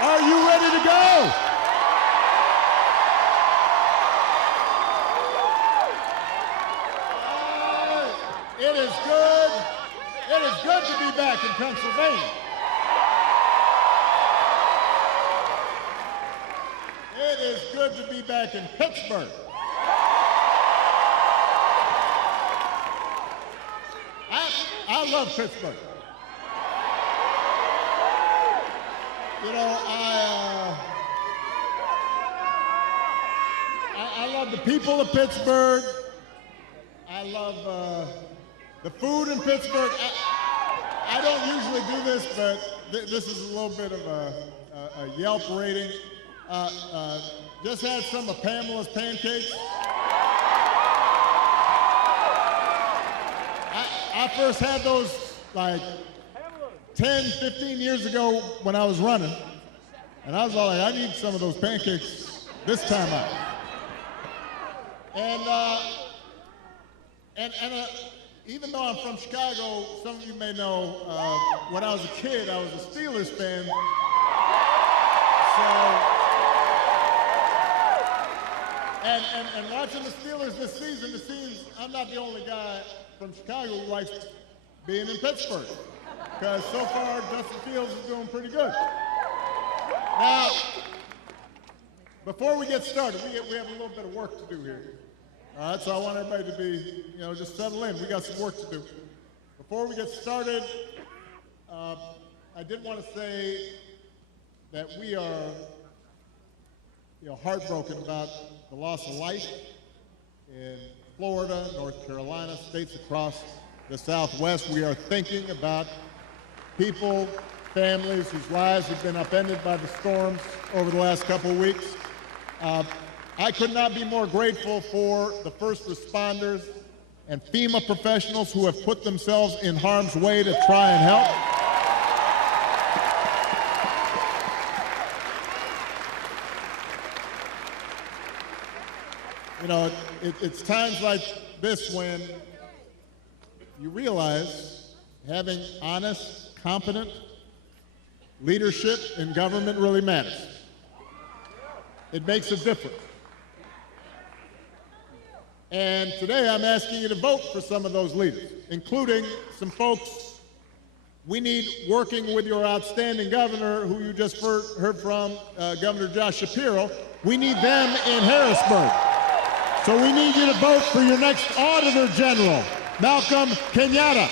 Are you ready to go? It is good. It is good to be back in Pennsylvania. It is good to be back in Pittsburgh. I love Pittsburgh. You know, I love the people of Pittsburgh. I love the food in Pittsburgh. I don't usually do this, but this is a little bit of a Yelp rating. Just had some of Pamela's pancakes. I first had those like 10, 15 years ago when I was running. And I was all like, I need some of those pancakes this time out. And even though I'm from Chicago, some of you may know, when I was a kid, I was a Steelers fan. And watching the Steelers this season, it seems I'm not the only guy from Chicago who likes being in Pittsburgh. Because so far, Justin Fields is doing pretty good. Now, before we get started, we have a little bit of work to do here. All right, so I want everybody to be, just settle in. We got some work to do. Before we get started, I did want to say that we are, heartbroken about the loss of life in Florida, North Carolina, states across the Southwest. We are thinking about people, families whose lives have been upended by the storms over the last couple of weeks. I could not be more grateful for the first responders and FEMA professionals who have put themselves in harm's way to try and help. It's times like this when you realize having honest, competent leadership in government really matters. It makes a difference. And today I'm asking you to vote for some of those leaders, including some folks we need working with your outstanding governor, who you just heard from, Governor Josh Shapiro. We need them in Harrisburg. So we need you to vote for your next Auditor General, Malcolm Kenyatta.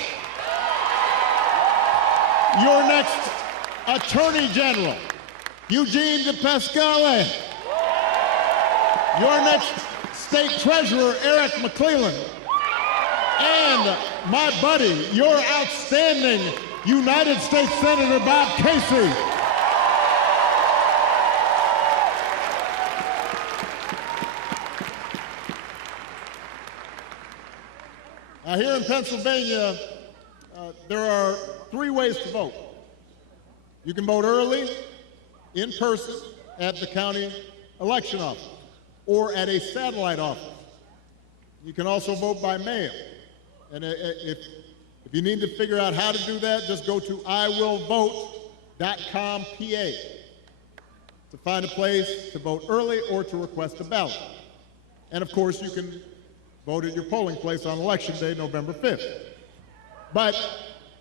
Your next Attorney General, Eugene DePasquale. Your next State Treasurer, Eric McClellan. And my buddy, your outstanding United States Senator Bob Casey. Now, here in Pennsylvania, there are 3 ways to vote. You can vote early, in person, at the county election office, or at a satellite office. You can also vote by mail. And if you need to figure out how to do that, just go to iwillvote.com PA to find a place to vote early or to request a ballot. And of course, you can vote at your polling place on Election Day, November 5th. But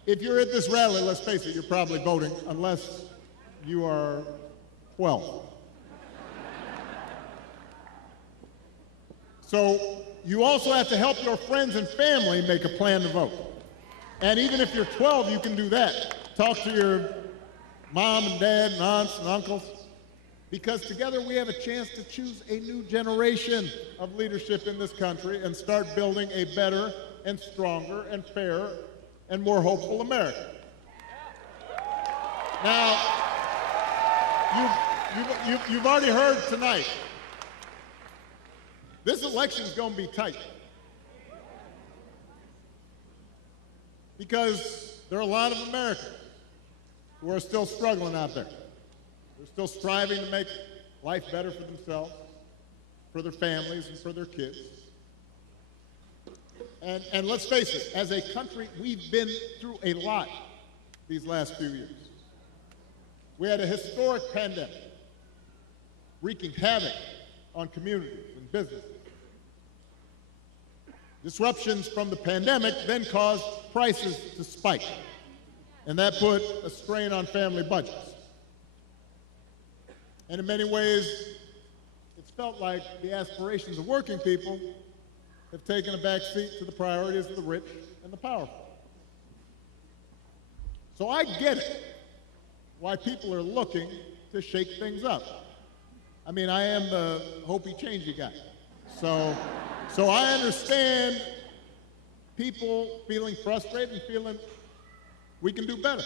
if you're at this rally, let's face it, you're probably voting unless you are 12. So you also have to help your friends and family make a plan to vote. And even if you're 12, you can do that. Talk to your mom and dad and aunts and uncles, because together we have a chance to choose a new generation of leadership in this country and start building a better and stronger and fairer and more hopeful America. Now, you've already heard tonight, this election is going to be tight, because there are a lot of Americans who are still struggling out there. They're still striving to make life better for themselves, for their families, and for their kids. And let's face it, as a country, we've been through a lot these last few years. We had a historic pandemic wreaking havoc on communities and businesses. Disruptions from the pandemic then caused prices to spike, and that put a strain on family budgets. And in many ways, it's felt like the aspirations of working people have taken a back seat to the priorities of the rich and the powerful. So I get it, why people are looking to shake things up. I mean, I am the hopey-changey guy. So I understand people feeling frustrated and feeling we can do better.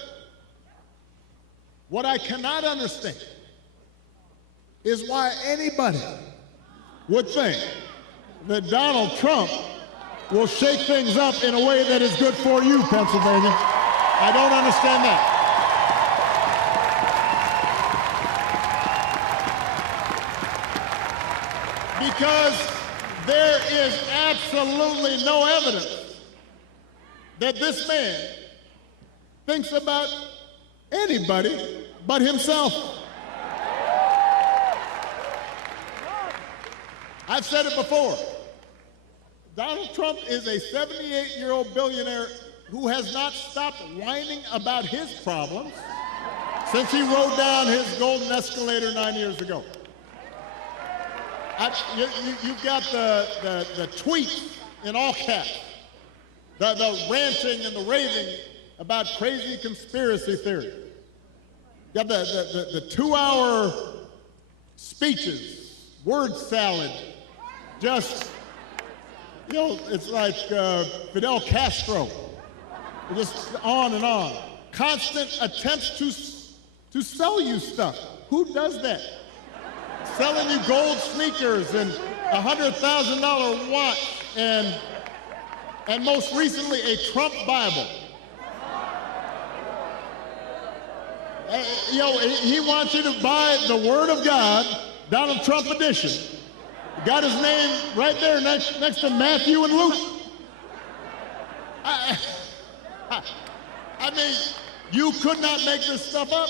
What I cannot understand is why anybody would think that Donald Trump will shake things up in a way that is good for you, Pennsylvania. I don't understand that. Because there is absolutely no evidence that this man thinks about anybody but himself. I've said it before. Donald Trump is a 78-year-old billionaire who has not stopped whining about his problems since he rode down his golden escalator 9 years ago. You've got the tweets in all caps, the ranting and the raving about crazy conspiracy theories. You got the 2-hour speeches, word salad, just, you know, it's like Fidel Castro, just on and on. Constant attempts to sell you stuff. Who does that? Selling you gold sneakers and a $100,000 watch and most recently a Trump Bible. You know, he wants you to buy the Word of God, Donald Trump edition. Got his name right there next to Matthew and Luke. I mean, you could not make this stuff up.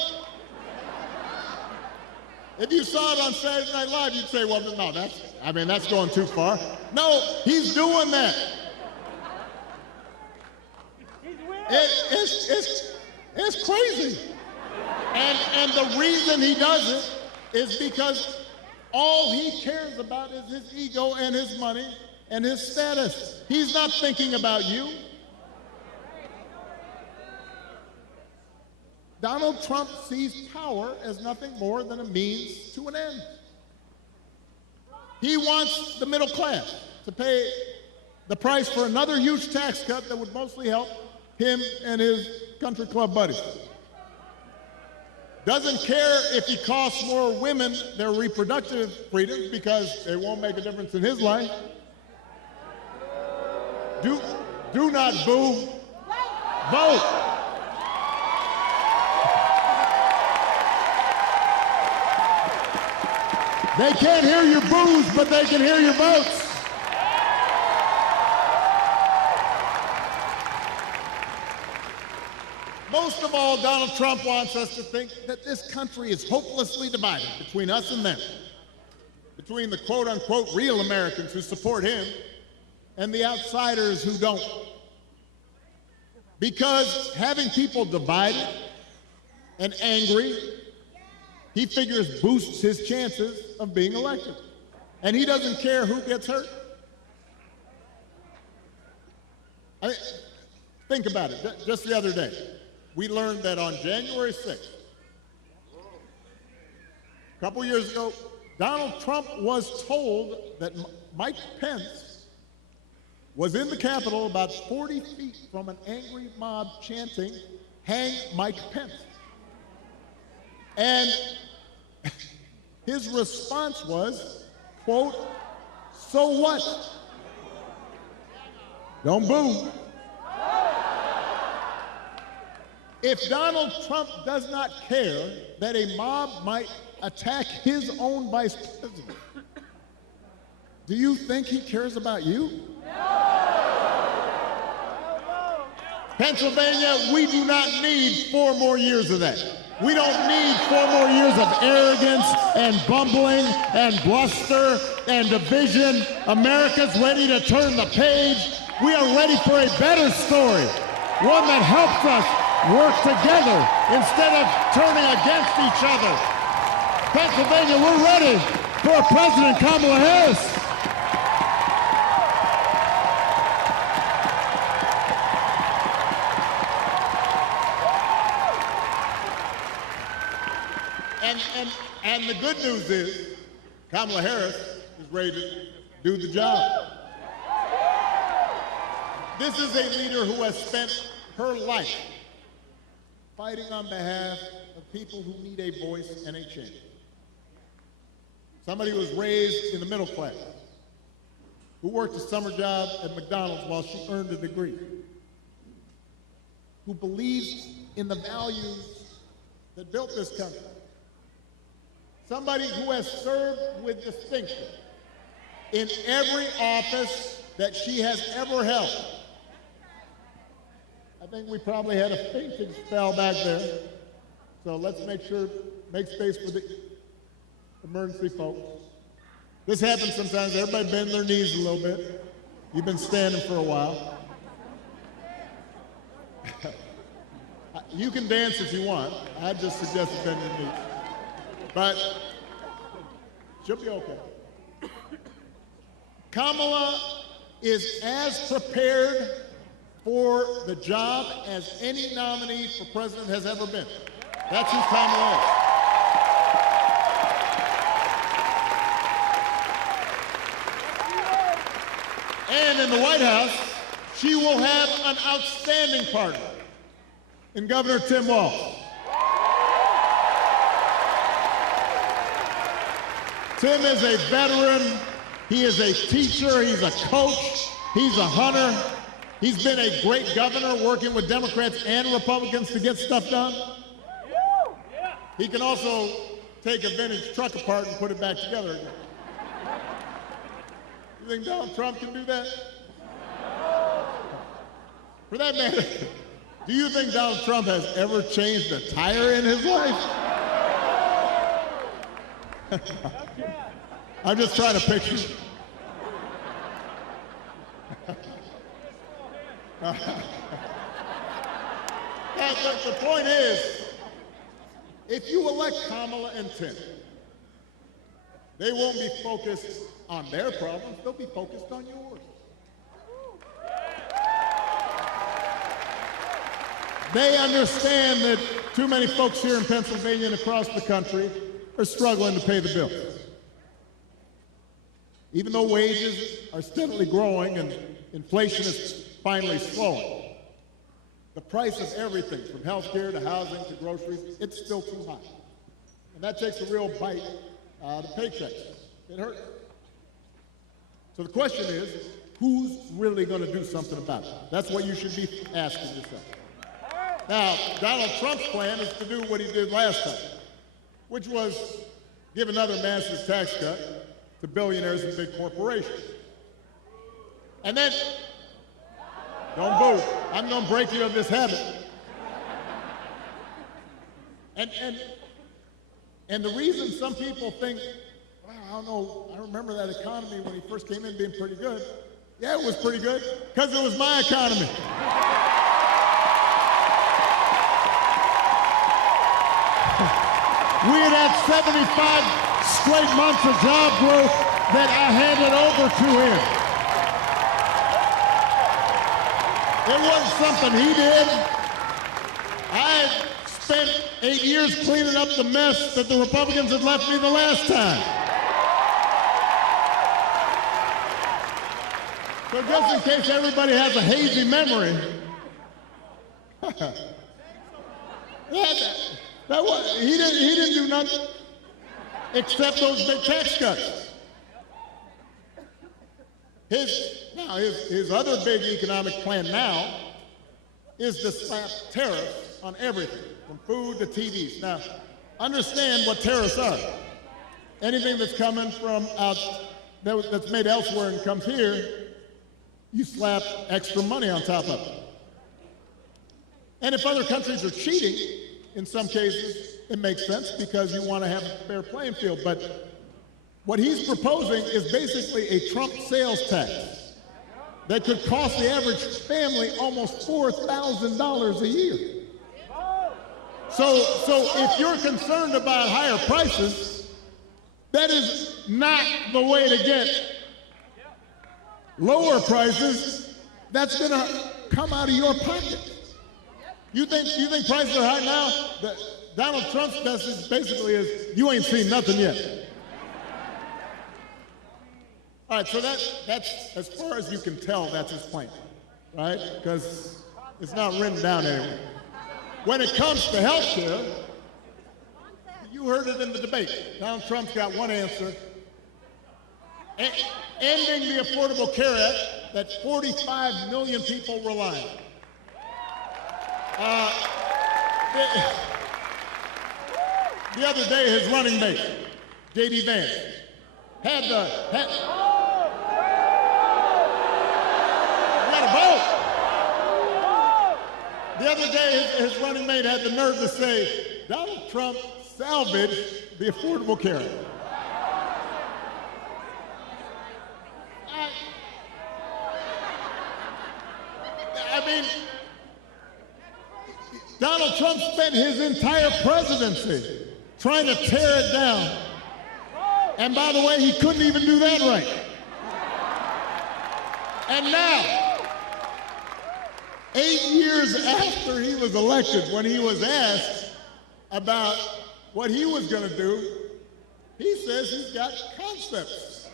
If you saw it on Saturday Night Live, you'd say, well, no, that's going too far. No, he's doing that. It's crazy. And the reason he does it is because all he cares about is his ego and his money and his status. He's not thinking about you. Donald Trump sees power as nothing more than a means to an end. He wants the middle class to pay the price for another huge tax cut that would mostly help him and his country club buddies. Doesn't care if he costs more women their reproductive freedoms because it won't make a difference in his life. Do not boo. Vote. They can't hear your boos, but they can hear your votes. Most of all, Donald Trump wants us to think that this country is hopelessly divided between us and them, between the quote-unquote real Americans who support him and the outsiders who don't. Because having people divided and angry, he figures boosts his chances of being elected. And he doesn't care who gets hurt. I mean, think about it. Just the other day, we learned that on January 6th, a couple years ago, Donald Trump was told that Mike Pence was in the Capitol about 40 feet from an angry mob chanting, "Hang Mike Pence." And his response was, quote, "So what? Don't boo." If Donald Trump does not care that a mob might attack his own vice president, do you think he cares about you? Pennsylvania, we do not need 4 more years of that. We don't need 4 more years of arrogance and bumbling and bluster and division. America's ready to turn the page. We are ready for a better story, one that helps us work together instead of turning against each other. Pennsylvania, we're ready for President Kamala Harris. And the good news is Kamala Harris is ready to do the job. This is a leader who has spent her life fighting on behalf of people who need a voice and a change. Somebody who was raised in the middle class, who worked a summer job at McDonald's while she earned a degree, who believes in the values that built this country. Somebody who has served with distinction in every office that she has ever held. I think we probably had a fainting spell back there. So let's make space for the emergency folks. This happens sometimes. Everybody bend their knees a little bit. You've been standing for a while. You can dance if you want. I just suggest bend your knees. But she'll be okay. Kamala is as prepared for the job as any nominee for president has ever been. That's who Kamala is. And in the White House, she will have an outstanding partner in Governor Tim Walz. Tim is a veteran, he is a teacher, he's a coach, he's a hunter. He's been a great governor working with Democrats and Republicans to get stuff done. He can also take a vintage truck apart and put it back together again. You think Donald Trump can do that? For that matter, do you think Donald Trump has ever changed a tire in his life? I'm just trying to picture. The point is, if you elect Kamala and Tim, they won't be focused on their problems, they'll be focused on yours. They understand that too many folks here in Pennsylvania and across the country are struggling to pay the bills. Even though wages are steadily growing and inflation is finally slowing, the price of everything, from health care to housing to groceries, it's still too high. And that takes a real bite out of paychecks. It hurts. So the question is, who's really going to do something about it? That's what you should be asking yourself. Now, Donald Trump's plan is to do what he did last time, which was give another massive tax cut to billionaires and big corporations. And then, don't boo, I'm going to break you of this habit. And the reason some people think, well, I don't know, I remember that economy when he first came in being pretty good. Yeah, it was pretty good, because it was my economy. We had 75 straight months of job growth that I handed over to him. It wasn't something he did. I spent 8 years cleaning up the mess that the Republicans had left me the last time. So just in case everybody has a hazy memory, he didn't do nothing except those big tax cuts. His other big economic plan now is to slap tariffs on everything, from food to TVs. Now, understand what tariffs are. Anything that's coming from that's made elsewhere and comes here, you slap extra money on top of it. And if other countries are cheating, in some cases, it makes sense because you want to have a fair playing field. But what he's proposing is basically a Trump sales tax that could cost the average family almost $4,000 a year. So if you're concerned about higher prices, that is not the way to get lower prices. That's going to come out of your pocket. You think prices are high now? Donald Trump's message basically is, you ain't seen nothing yet. All right, so that's as far as you can tell, that's his plan, right? Because it's not written down anywhere. When it comes to health care, you heard it in the debate. Donald Trump's got one answer. Ending the Affordable Care Act that 45 million people rely on. The other day, his running mate, J.D. Vance, had you gotta vote. The other day, his running mate had the nerve to say, Donald Trump salvaged the Affordable Care Act. I mean, Donald Trump spent his entire presidency trying to tear it down. And by the way, he couldn't even do that right. And now, 8 years after he was elected, when he was asked about what he was going to do, he says he's got concepts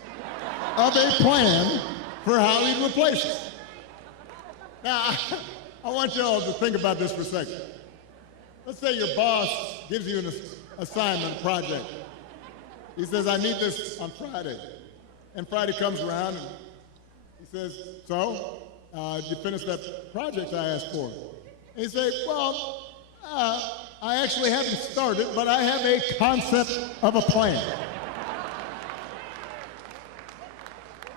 of a plan for how he'd replace it. Now, I want you all to think about this for a second. Let's say your boss gives you an assignment, a project. He says, I need this on Friday. And Friday comes around and he says, so, did you finish that project I asked for? And you say, well, I actually haven't started, but I have a concept of a plan.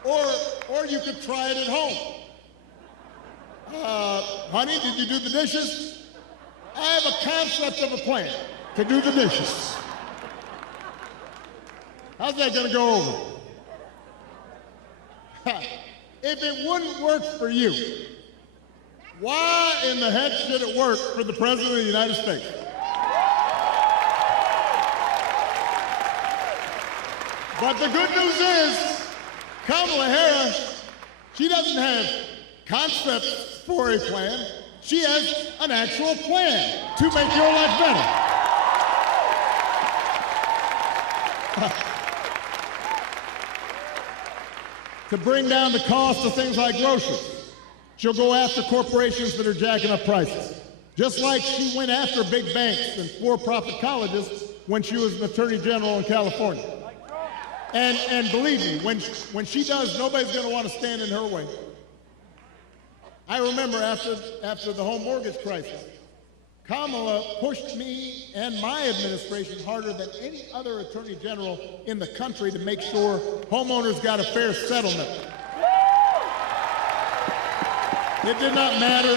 Or you could try it at home. Honey, did you do the dishes? I have a concept of a plan to do the dishes. How's that going to go over? If it wouldn't work for you, why in the heck should it work for the President of the United States? But the good news is, Kamala Harris, she doesn't have concepts for a plan. She has an actual plan to make your life better. To bring down the cost of things like groceries. She'll go after corporations that are jacking up prices. Just like she went after big banks and for-profit colleges when she was an attorney general in California. And believe me, when she does, nobody's going to want to stand in her way. I remember after the home mortgage crisis, Kamala pushed me and my administration harder than any other attorney general in the country to make sure homeowners got a fair settlement. It did not matter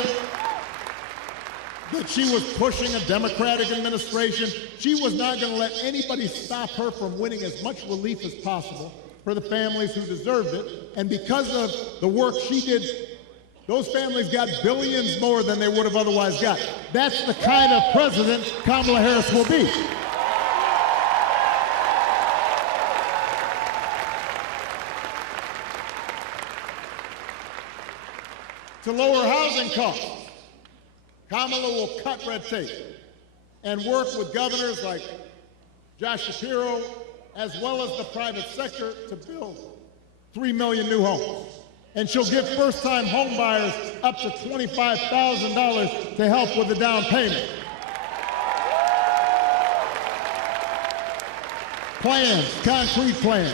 that she was pushing a Democratic administration. She was not going to let anybody stop her from winning as much relief as possible for the families who deserved it. And because of the work she did, those families got billions more than they would have otherwise got. That's the kind of president Kamala Harris will be. To lower housing costs, Kamala will cut red tape and work with governors like Josh Shapiro, as well as the private sector, to build 3 million new homes. And she'll give first-time home buyers up to $25,000 to help with the down payment. Plans, concrete plans.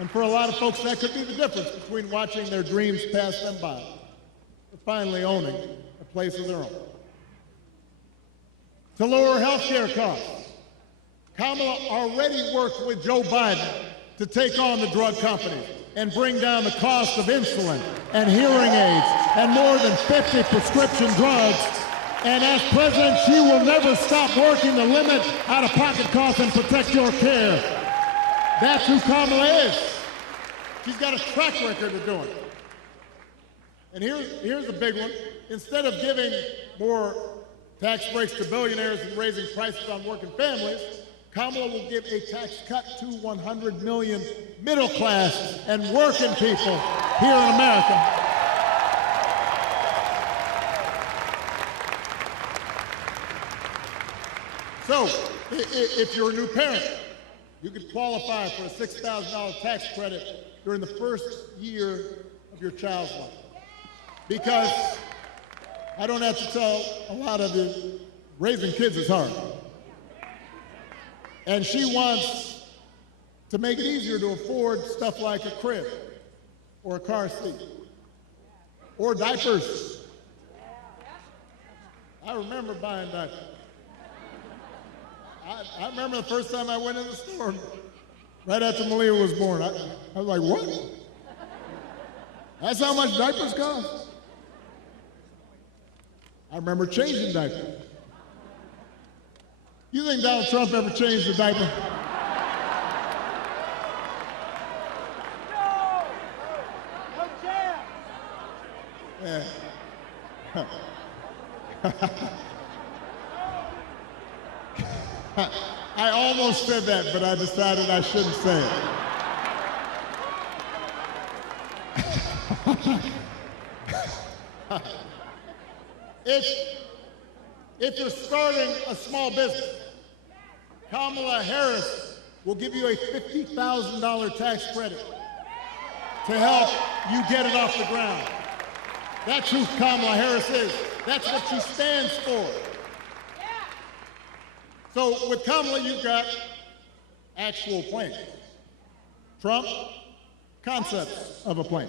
And for a lot of folks, that could be the difference between watching their dreams pass them by and finally owning a place of their own. To lower health care costs, Kamala already worked with Joe Biden to take on the drug companies and bring down the cost of insulin and hearing aids and more than 50 prescription drugs And as president, she will never stop working to limit out-of-pocket costs and protect your care. That's who Kamala is. She's got a track record of doing it. And here's the big one. Instead of giving more tax breaks to billionaires and raising prices on working families, Kamala will give a tax cut to 100 million middle class and working people here in America. So, if you're a new parent, you could qualify for a $6,000 tax credit during the first year of your child's life. Because I don't have to tell a lot of you, raising kids is hard. And she wants to make it easier to afford stuff like a crib, or a car seat, or diapers. I remember buying diapers. I remember the first time I went in the store, right after Malia was born. I was like, what? That's how much diapers cost? I remember changing diapers. You think Donald Trump ever changed a diaper? Yeah. I almost said that, but I decided I shouldn't say it. If you're starting a small business, Kamala Harris will give you a $50,000 tax credit to help you get it off the ground. That's who Kamala Harris is. That's what she stands for. So with Kamala, you've got actual plans. Trump, concepts of a plan.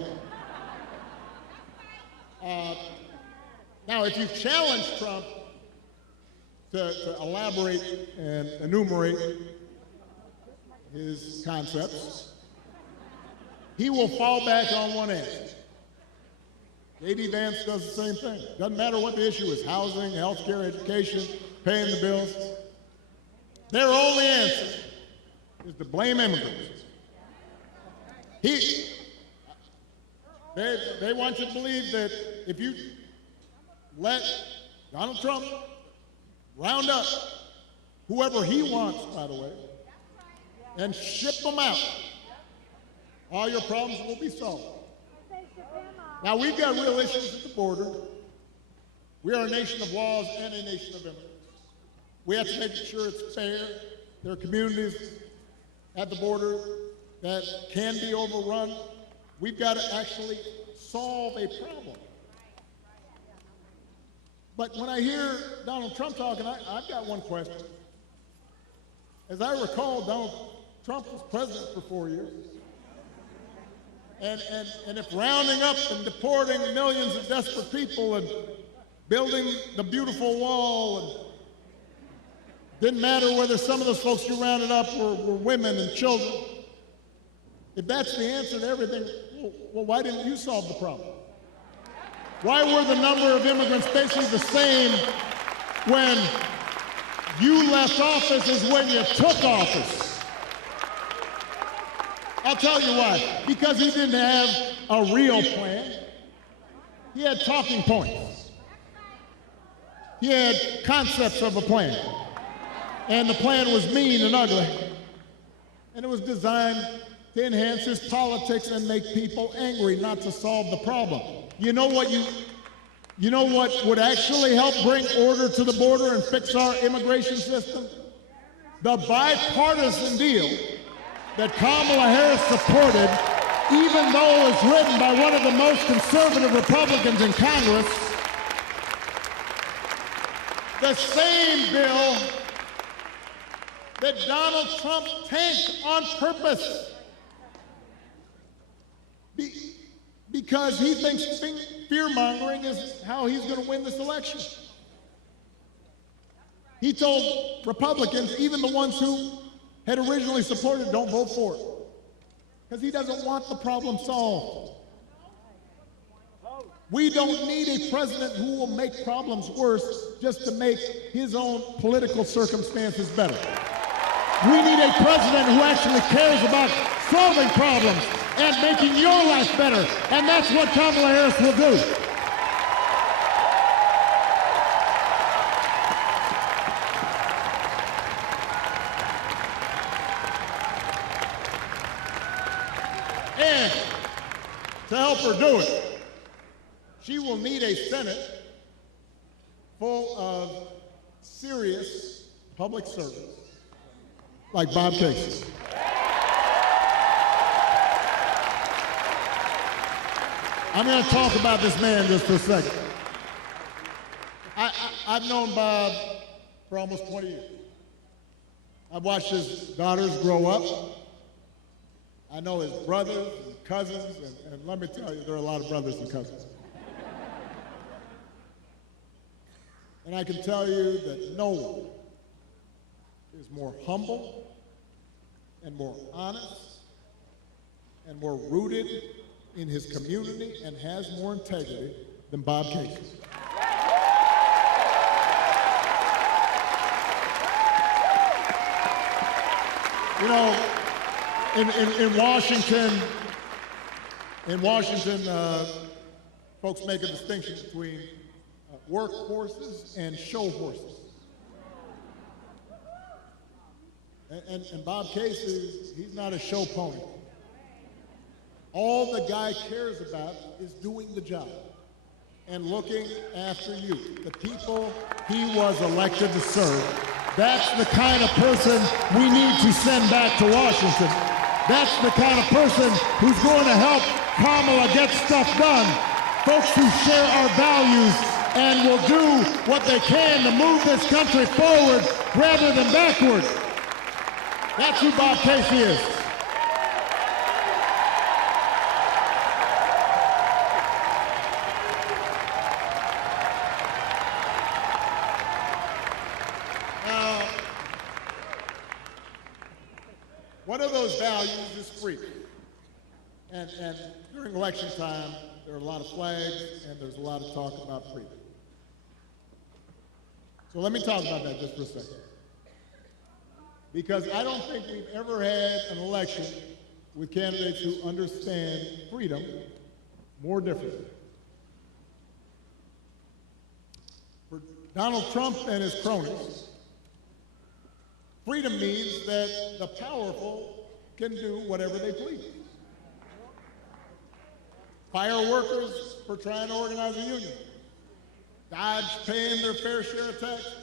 Now, if you challenge Trump to elaborate and enumerate his concepts, he will fall back on one answer. J.D. Vance does the same thing. Doesn't matter what the issue is, housing, health care, education, paying the bills. Their only answer is to blame immigrants. They want you to believe that if you let Donald Trump round up whoever he wants, by the way, and ship them out, all your problems will be solved. Now, we've got real issues at the border. We are a nation of laws and a nation of immigrants. We have to make sure it's fair. There are communities at the border that can be overrun. We've got to actually solve a problem. But when I hear Donald Trump talking, I've got one question. As I recall, Donald Trump was president for 4 years. And if rounding up and deporting millions of desperate people and building the beautiful wall, and didn't matter whether some of those folks you rounded up were women and children, if that's the answer to everything, well, why didn't you solve the problem? Why were the number of immigrants basically the same when you left office as when you took office? I'll tell you why. Because he didn't have a real plan. He had talking points. He had concepts of a plan. And the plan was mean and ugly. And it was designed to enhance his politics and make people angry, not to solve the problem. You know what would actually help bring order to the border and fix our immigration system? The bipartisan deal that Kamala Harris supported, even though it was written by one of the most conservative Republicans in Congress, the same bill that Donald Trump tanked on purpose because he thinks fear-mongering is how he's going to win this election. He told Republicans, even the ones who had originally supported, don't vote for it, because he doesn't want the problem solved. We don't need a president who will make problems worse just to make his own political circumstances better. We need a president who actually cares about solving problems and making your life better, and that's what Kamala Harris will do. And to help her do it, she will need a Senate full of serious public servants like Bob Casey. I'm going to talk about this man just for a second. I've known Bob for almost 20 years. I've watched his daughters grow up. I know his brothers and cousins, and let me tell you, there are a lot of brothers and cousins. And I can tell you that no one is more humble and more honest and more rooted in his community and has more integrity than Bob Casey. You know, in Washington, folks make a distinction between work horses and show horses. And Bob Casey, he's not a show pony. All the guy cares about is doing the job and looking after you, the people he was elected to serve. That's the kind of person we need to send back to Washington. That's the kind of person who's going to help Kamala get stuff done. Folks who share our values and will do what they can to move this country forward rather than backward. That's who Bob Casey is. Now, one of those values is freedom. And during election time, there are a lot of flags and there's a lot of talk about freedom. So let me talk about that just for a second. Because I don't think we've ever had an election with candidates who understand freedom more differently. For Donald Trump and his cronies, freedom means that the powerful can do whatever they please. Fire workers for trying to organize a union. Dodge paying their fair share of taxes.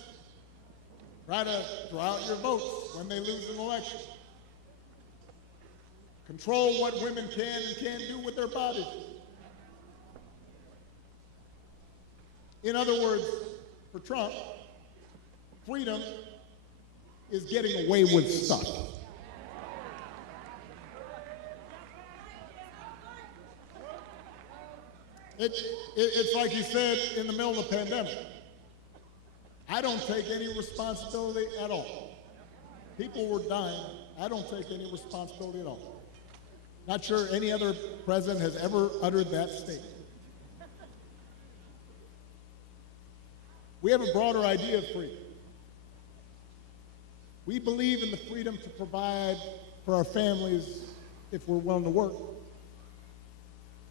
Try to throw out your votes when they lose an election. Control what women can and can't do with their bodies. In other words, for Trump, freedom is getting away with stuff. It's like he said in the middle of the pandemic. I don't take any responsibility at all. People were dying. I don't take any responsibility at all. Not sure any other president has ever uttered that statement. We have a broader idea of freedom. We believe in the freedom to provide for our families if we're willing to work.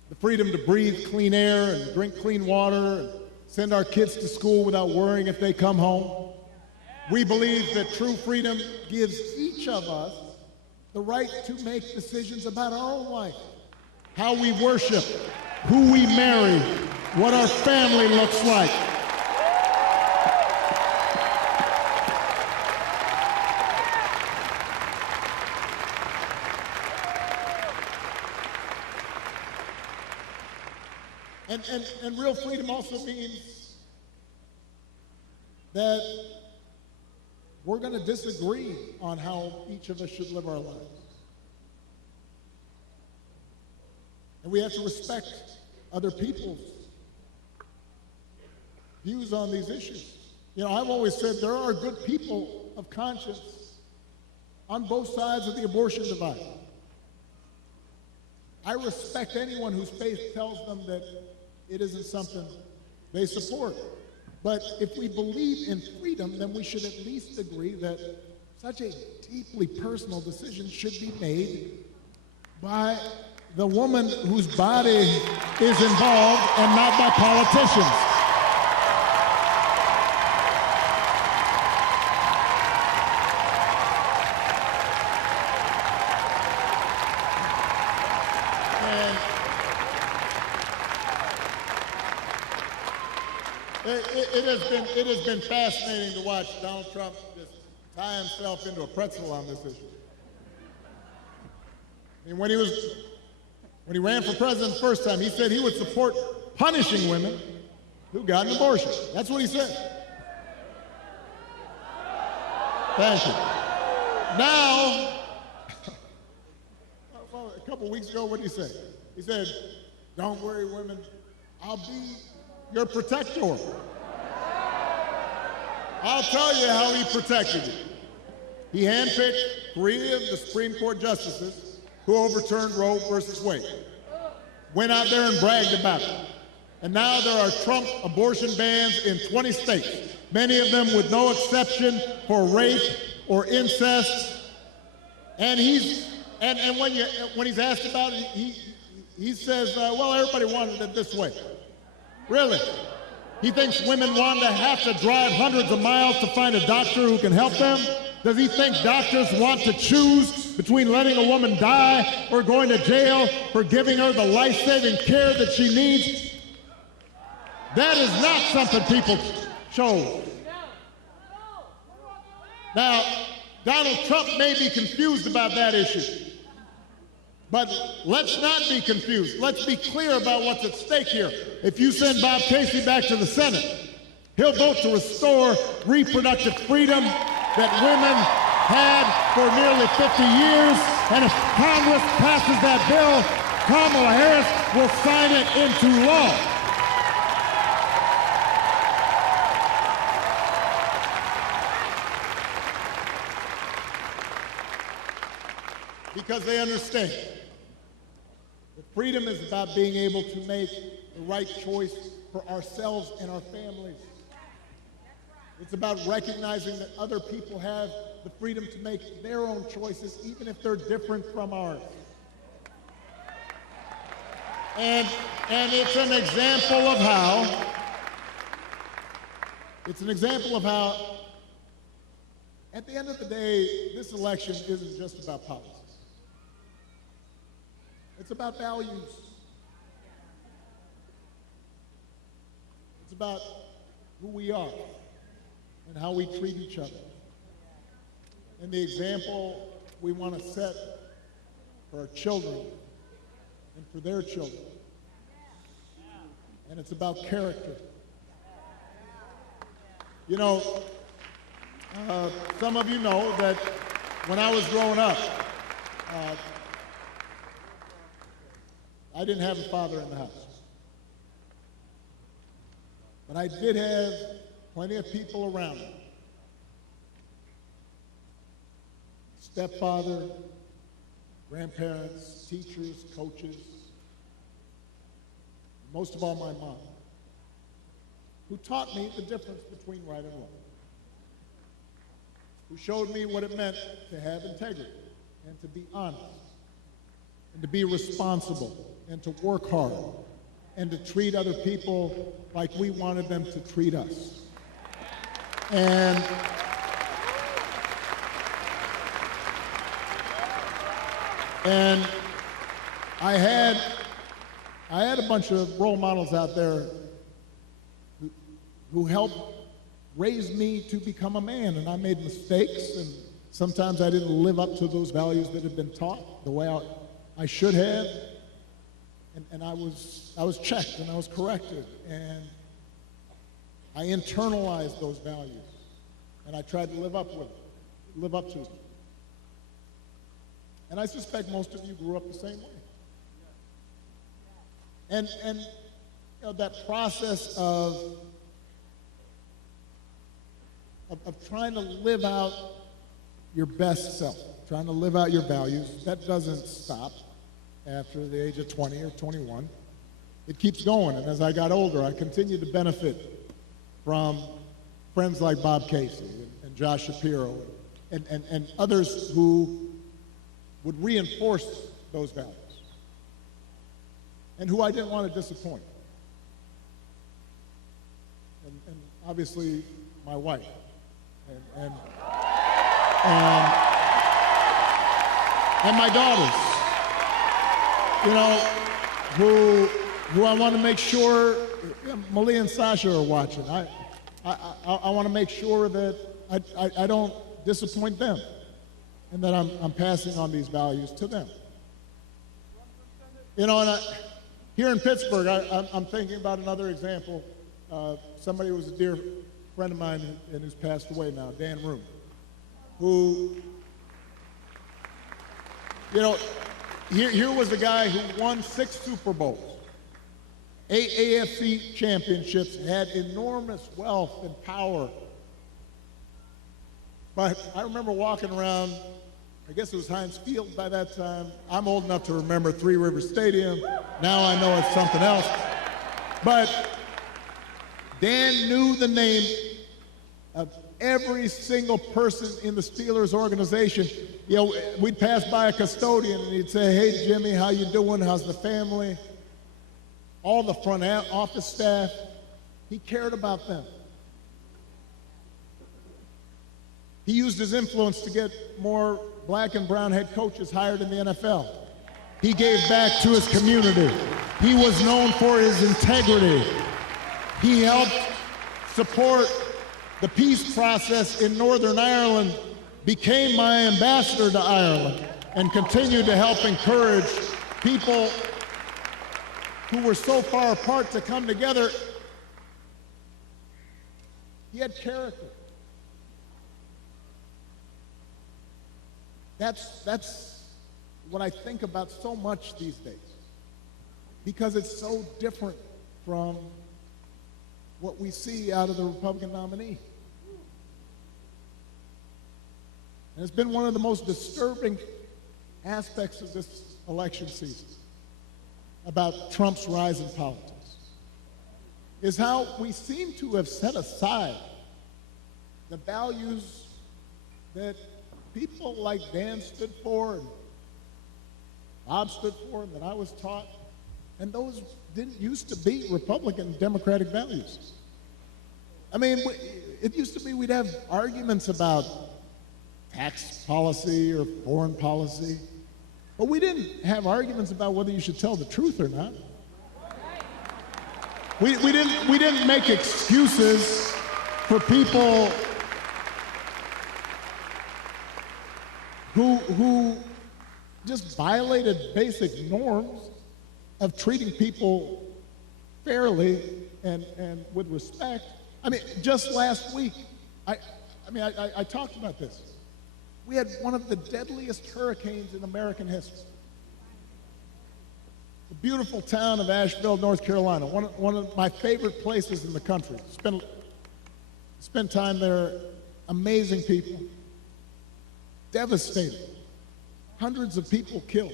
The freedom to breathe clean air and drink clean water and send our kids to school without worrying if they come home. We believe that true freedom gives each of us the right to make decisions about our own life, how we worship, who we marry, what our family looks like. And real freedom also means that we're going to disagree on how each of us should live our lives. And we have to respect other people's views on these issues. You know, I've always said there are good people of conscience on both sides of the abortion divide. I respect anyone whose faith tells them that it isn't something they support. But if we believe in freedom, then we should at least agree that such a deeply personal decision should be made by the woman whose body is involved and not by politicians. It has been fascinating to watch Donald Trump just tie himself into a pretzel on this issue. I mean, when he ran for president the first time, he said he would support punishing women who got an abortion. That's what he said. Thank you. Now, well, a couple weeks ago, what did he say? He said, "Don't worry, women, I'll be your protector. I'll tell you how he protected you." He handpicked 3 of the Supreme Court justices who overturned Roe versus Wade. Went out there and bragged about it. And now there are Trump abortion bans in 20 states, many of them with no exception for rape or incest. And when he's asked about it, he says, well, everybody wanted it this way. Really? He thinks women want to have to drive hundreds of miles to find a doctor who can help them? Does he think doctors want to choose between letting a woman die or going to jail for giving her the life-saving care that she needs? That is not something people chose. Now, Donald Trump may be confused about that issue. But let's not be confused. Let's be clear about what's at stake here. If you send Bob Casey back to the Senate, he'll vote to restore reproductive freedom that women had for nearly 50 years. And if Congress passes that bill, Kamala Harris will sign it into law. Because they understand that freedom is about being able to make the right choice for ourselves and our families. It's about recognizing that other people have the freedom to make their own choices, even if they're different from ours. And it's an example of how, at the end of the day, this election isn't just about politics. It's about values. It's about who we are and how we treat each other. And the example we want to set for our children and for their children. And it's about character. You know, some of you know that when I was growing up, I didn't have a father in the house. But I did have plenty of people around me. Stepfather, grandparents, teachers, coaches, most of all my mom, who taught me the difference between right and wrong, who showed me what it meant to have integrity and to be honest and to be responsible and to work hard and to treat other people like we wanted them to treat us. And I had a bunch of role models out there who helped raise me to become a man, and I made mistakes, and sometimes I didn't live up to those values that had been taught the way I should have, and I was checked and I was corrected, and I internalized those values, and I tried to live up to them. And I suspect most of you grew up the same way. And you know, that process of trying to live out your best self, trying to live out your values, that doesn't stop after the age of 20 or 21. it keeps going. And as I got older, I continued to benefit from friends like Bob Casey and Josh Shapiro and others who would reinforce those values and who I didn't want to disappoint. And obviously, my wife. And my daughters, you know, who I want to make sure, Malia and Sasha are watching. I want to make sure that I don't disappoint them and that I'm passing on these values to them. You know, and here in Pittsburgh, I'm thinking about another example. Somebody who was a dear friend of mine and who's passed away now, Dan Room, who, you know, here was a guy who won 6 Super Bowls, 8 AFC championships, had enormous wealth and power. But I remember walking around, I guess it was Heinz Field by that time. I'm old enough to remember Three Rivers Stadium. Now I know it's something else. But Dan knew the name of every single person in the Steelers organization. You know, we'd pass by a custodian and he'd say, "Hey, Jimmy, how you doing? How's the family?" All the front office staff, he cared about them. He used his influence to get more black and brown head coaches hired in the NFL. He gave back to his community. He was known for his integrity. He helped support the peace process in Northern Ireland, became my ambassador to Ireland, and continued to help encourage people who were so far apart to come together. He had character. That's what I think about so much these days, because it's so different from what we see out of the Republican nominee. And it's been one of the most disturbing aspects of this election season about Trump's rise in politics, is how we seem to have set aside the values that people like Dan stood for and Bob stood for and that I was taught, and those didn't used to be Republican Democratic values. I mean, it used to be we'd have arguments about tax policy or foreign policy, but we didn't have arguments about whether you should tell the truth or not. We didn't make excuses for people who just violated basic norms of treating people fairly and with respect. I mean, just last week, I talked about this. We had one of the deadliest hurricanes in American history. The beautiful town of Asheville, North Carolina, one of my favorite places in the country. Spent time there, amazing people. Devastating. Hundreds of people killed.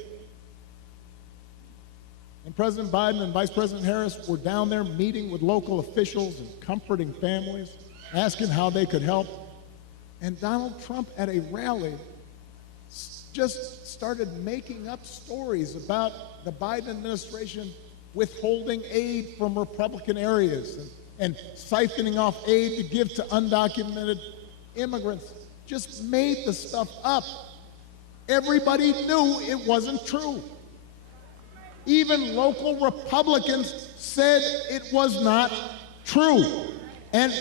And President Biden and Vice President Harris were down there meeting with local officials and comforting families, asking how they could help. And Donald Trump at a rally just started making up stories about the Biden administration withholding aid from Republican areas and siphoning off aid to give to undocumented immigrants. Just made the stuff up. Everybody knew it wasn't true. Even local Republicans said it was not true. And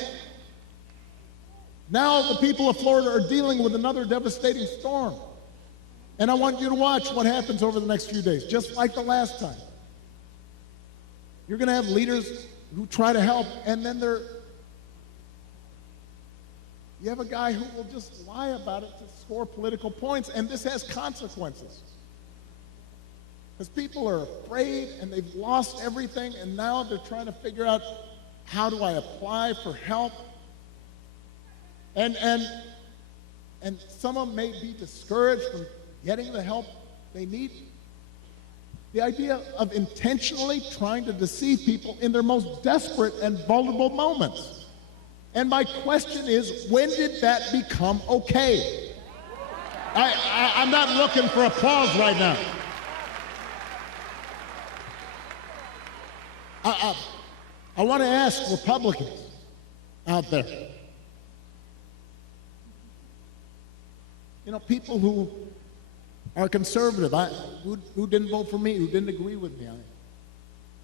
now the people of Florida are dealing with another devastating storm. And I want you to watch what happens over the next few days, just like the last time. You're going to have leaders who try to help, and then you have a guy who will just lie about it to score political points, and this has consequences. Because people are afraid, and they've lost everything, and now they're trying to figure out, how do I apply for help? And some of them may be discouraged from getting the help they need. The idea of intentionally trying to deceive people in their most desperate and vulnerable moments. And my question is, when did that become okay? I'm not looking for applause right now. I want to ask Republicans out there, you know, people who are conservative, who didn't vote for me, who didn't agree with me.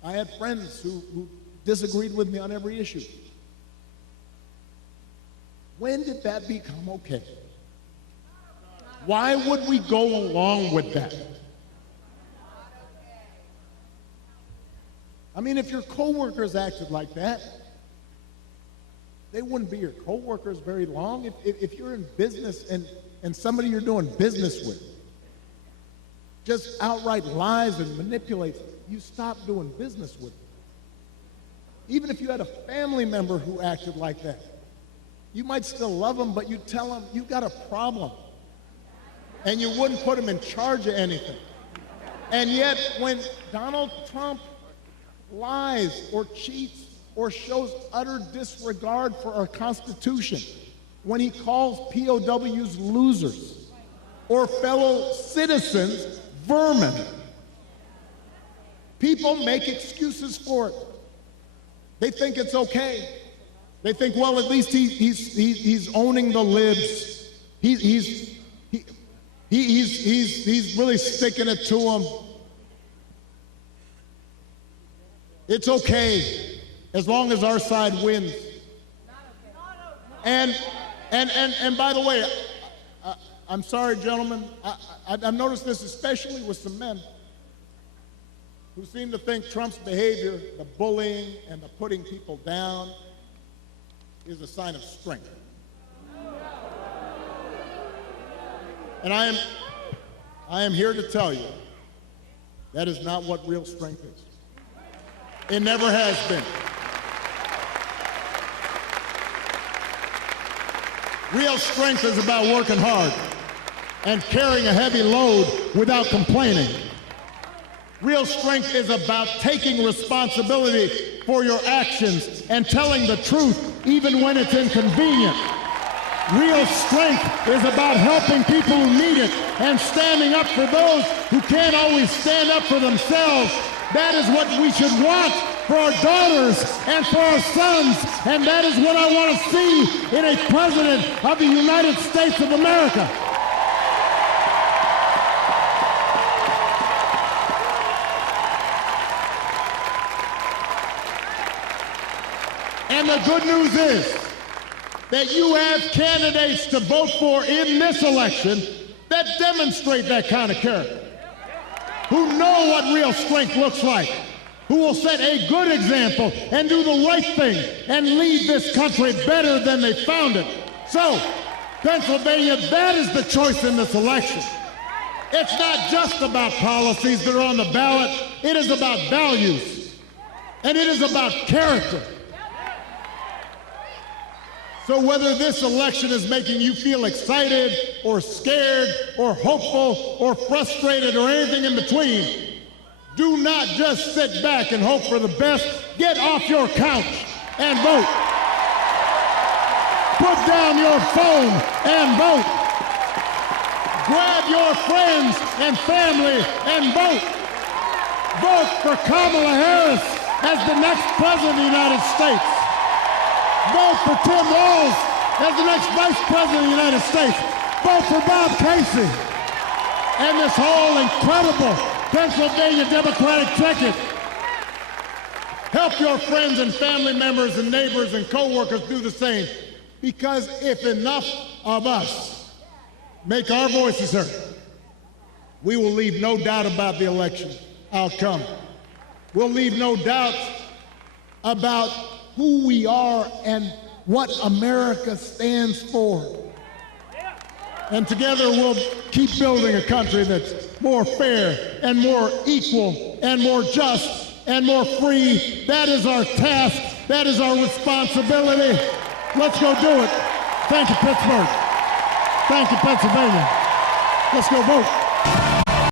I had friends who disagreed with me on every issue. When did that become okay? Why would we go along with that? I mean, if your coworkers acted like that, they wouldn't be your coworkers very long. If you're in business and somebody you're doing business with just outright lies and manipulates, you stop doing business with them. Even if you had a family member who acted like that, you might still love them, but you tell them you got a problem. And you wouldn't put them in charge of anything. And yet, when Donald Trump lies or cheats or shows utter disregard for our Constitution, when he calls POWs losers or fellow citizens vermin, people make excuses for it. They think it's okay. They think, well, at least he's owning the libs. He's really sticking it to them. It's okay as long as our side wins. And by the way, I'm sorry, gentlemen, I've noticed this especially with some men who seem to think Trump's behavior, the bullying and the putting people down, is a sign of strength. And I am here to tell you that is not what real strength is. It never has been. Real strength is about working hard and carrying a heavy load without complaining. Real strength is about taking responsibility for your actions and telling the truth even when it's inconvenient. Real strength is about helping people who need it and standing up for those who can't always stand up for themselves. That is what we should want for our daughters and for our sons, and that is what I want to see in a president of the United States of America. And the good news is that you have candidates to vote for in this election that demonstrate that kind of character, who know what real strength looks like, who will set a good example and do the right thing and lead this country better than they found it. So, Pennsylvania, that is the choice in this election. It's not just about policies that are on the ballot. It is about values, and it is about character. So whether this election is making you feel excited or scared or hopeful or frustrated or anything in between, do not just sit back and hope for the best. Get off your couch and vote. Put down your phone and vote. Grab your friends and family and vote. Vote for Kamala Harris as the next president of the United States. Vote for Tim Walz as the next vice president of the United States. Vote for Bob Casey and this whole incredible Pennsylvania Democratic ticket. Help your friends and family members and neighbors and co-workers do the same, because if enough of us make our voices heard, we will leave no doubt about the election outcome. We'll leave no doubt about who we are and what America stands for. And together we'll keep building a country that's more fair and more equal and more just and more free. That is our task. That is our responsibility. Let's go do it. Thank you, Pittsburgh. Thank you, Pennsylvania. Let's go vote.